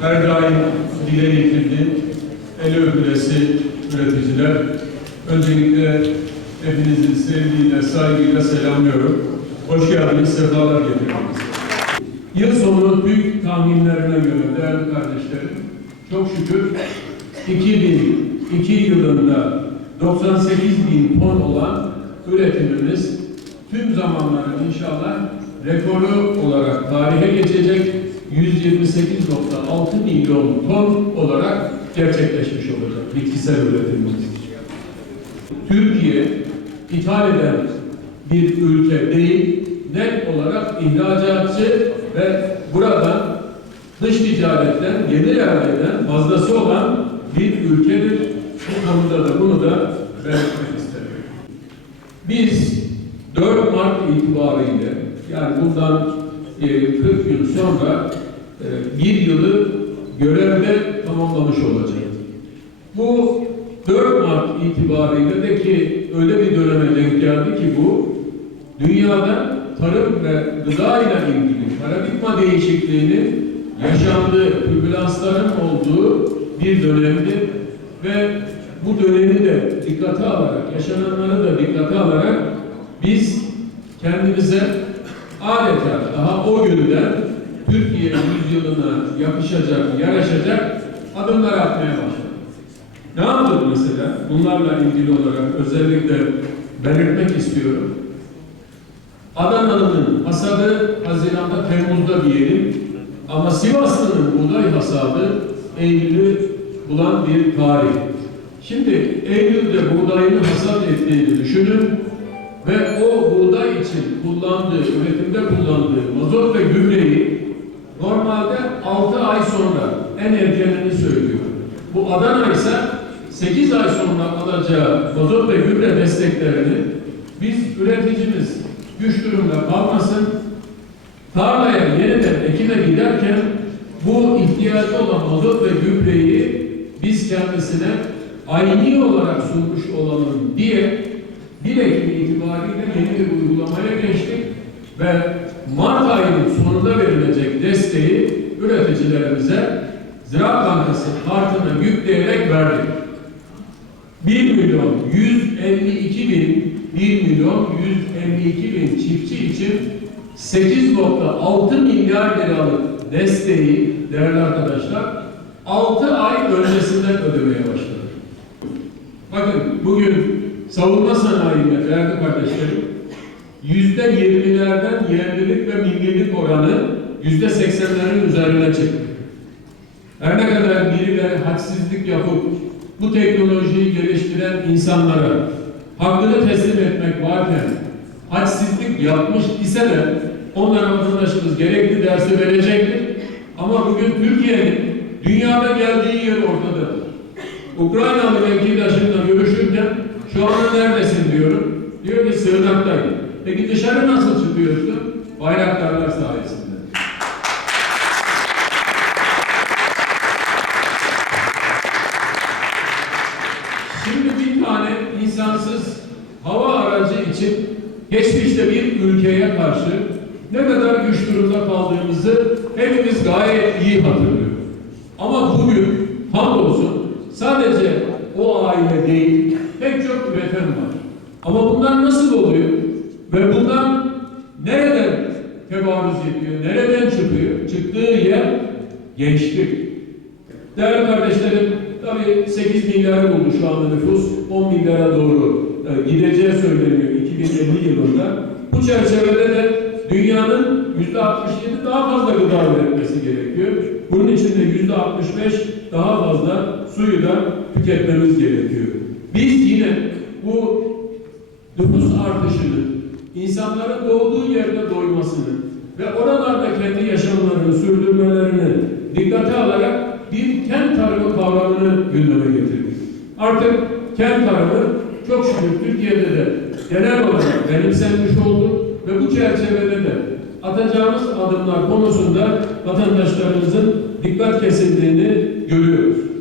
Her daim dile getirdiğim el öpülesi üreticiler. Öncelikle hepinizi sevgiyle, saygıyla selamlıyorum. Hoş geldiniz, sefalar getirdiniz. Yıl sonu büyük tahminlerine göre değerli kardeşlerim, çok şükür 2002 yılında 98 bin ton olan üretimimiz tüm zamanların inşallah rekoru olarak tarihe geçecek 128.6 milyon ton olarak gerçekleşmiş olacak bitkisel üretimimiz. Türkiye ithal eden bir ülke değil, net olarak ihracatçı ve buradan dış ticaretten gelir elde fazlası olan bir ülkedir. Bu konuda da bunu da belirtmek isterim. Biz 4 Mart itibariyle yani bundan e, 40 gün sonra e, bir yılı görevde tamamlamış olacağız. Bu 4 Mart itibariyle de ki öyle bir döneme denk geldi ki bu dünyada tarım ve gıda ile ilgili paradigma değişikliğinin yaşandığı, türbülansların olduğu bir dönemdi ve bu dönemi de dikkate alarak, yaşananları da dikkate alarak biz kendimize adeta daha o günden Türkiye yüzyılına yapışacak, yaraşacak adımlar atmaya başladık. Ne yaptık mesela? Bunlarla ilgili olarak özellikle belirtmek istiyorum. Adana'nın hasadı Haziran'da, Temmuz'da diyelim. Ama Sivaslı'nın buğday hasadı Eylül'ü bulan bir tarih. Şimdi Eylül'de buğdayını hasat ettiğini düşünün ve o buğday için kullandığı, üretimde kullandığı mazot ve gübreyi normalde 6 ay sonra en erkenini söylüyor. Bu Adana ise 8 ay sonra alacağı mazot ve gübre desteklerini biz üreticimiz güç durumda kalmasın, tarlaya yeniden ekime giderken bu ihtiyacı olan mazot ve gübreyi biz kendisine aynı olarak sunmuş olalım diye 1 Ekim itibariyle yeni bir uygulamaya geçtik ve Mart ayının sonunda verilecek desteği üreticilerimize Ziraat Bankası kartına yükleyerek verdik. 1 milyon 152 bin 1 milyon 152 bin çiftçi için 8.6 milyar liralık desteği değerli arkadaşlar 6 ay öncesinden ödemeye başladık. Bakın bugün savunma sanayinde değerli kardeşlerim yüzde yirmilerden yerlilik ve millilik oranı yüzde seksenlerin üzerine çıktı. Her ne kadar birileri haksızlık yapıp bu teknolojiyi geliştiren insanlara hakkını teslim etmek varken haksızlık yapmış ise de onlara vatandaşımız gerekli dersi verecektir. Ama bugün Türkiye'nin dünyada geldiği yer ortadadır. Ukraynalı mevkidaşımla görüşürken şu anda neredesin diyorum. Diyor ki sığınaktayım. Peki dışarı nasıl çıkıyorsun? Bayraktarlar sayesinde. Şimdi bir tane insansız hava aracı için geçmişte bir ülkeye karşı ne kadar güç durumda kaldığımızı hepimiz gayet iyi hatırlıyoruz. Ama bugün hamdolsun sadece o aile değil çok üreten var. Ama bunlar nasıl oluyor? Ve bundan nereden tebarüz ediyor? Nereden çıkıyor? Çıktığı yer gençlik. Değerli kardeşlerim, tabii 8 milyarı buldu şu anda nüfus. 10 milyara doğru e, gideceği söyleniyor 2050 yılında. Bu çerçevede de dünyanın %67 daha fazla gıda üretmesi gerekiyor. Bunun için de %65 daha fazla suyu da tüketmemiz gerekiyor. Biz yine bu nüfus artışını, insanların doğduğu yerde doymasını ve oralarda kendi yaşamlarını sürdürmelerini dikkate alarak bir kent tarımı kavramını gündeme getirdik. Artık kent tarımı çok şükür Türkiye'de de genel olarak benimsenmiş oldu ve bu çerçevede de atacağımız adımlar konusunda vatandaşlarımızın dikkat kesildiğini görüyoruz.